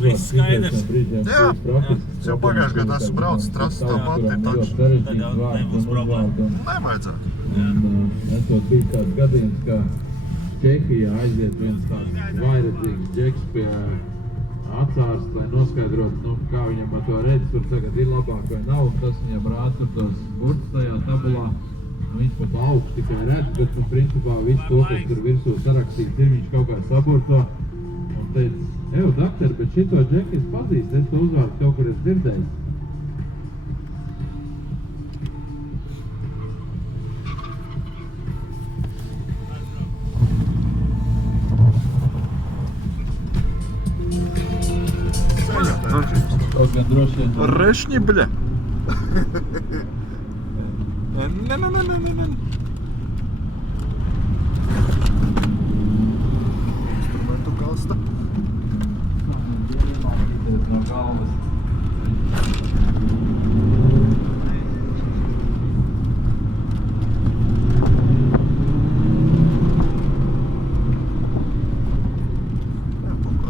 Viss skaidrs. Jā, es jau pagājušajā gadā esmu braucis trases tāpat, ir taču. Tad jau nebūs problēma. Nevajadzētu. Esot bijis tāds gadījums, ka Čehijā aiziet viens tāds vairedzīgs džeks pie atsārsta, lai noskaidrotu, kā viņam ar to redz, tur tagad ir labāk vai nav, un tas viņam rāda tur tos burtus tajā tabulā. Viņš pat augstu tikai redz, bet, principā, visu to, kas tur virsū sarakstīts, ir viņš kaut kā saburto un teica, doktor, bet šito džeku es pazīstu, es to uzvārdu kaut kur es dzirdēju. Kaut gan droši vien... Rešņi, bļa! Ne. Instrumentu kasta. No galvas.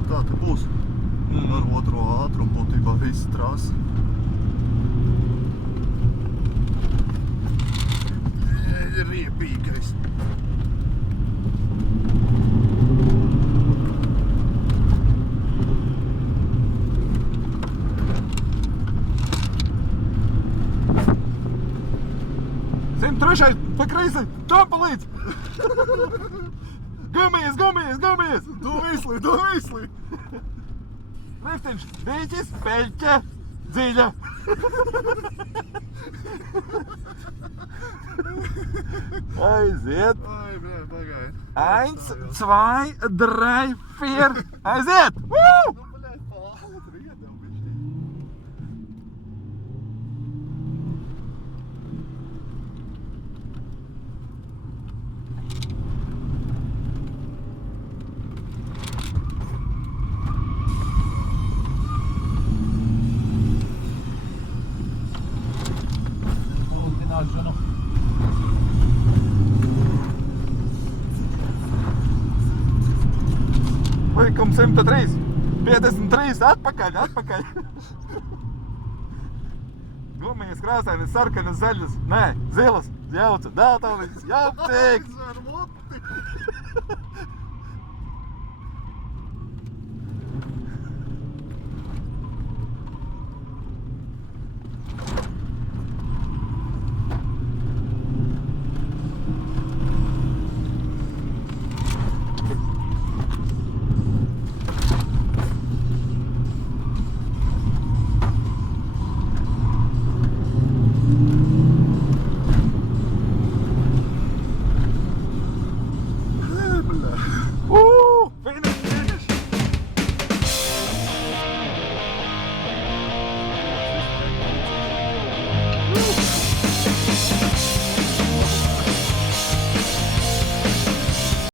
Tā te būs. Ar otro ātrumu būtībā viss trasa. Riepīgais. Trešais pa kreisai, tam palīdz! Gamies! Tu visli! Riftiņš, dīķis, peļķe, dziļa! Aiziet! Ai, bļā, pagaid. 1, 2, 3, 4, aiziet! Woo! Nu, bļā, ātri iedam, bišķi. Uzdināšanu. Likums 103, 53, atpakaļ. Gumijas krāsainas, sarkanas, zaļas, nē, zilas, jauca, dēltaunis, jauptīgs. Aizver muti. Finish!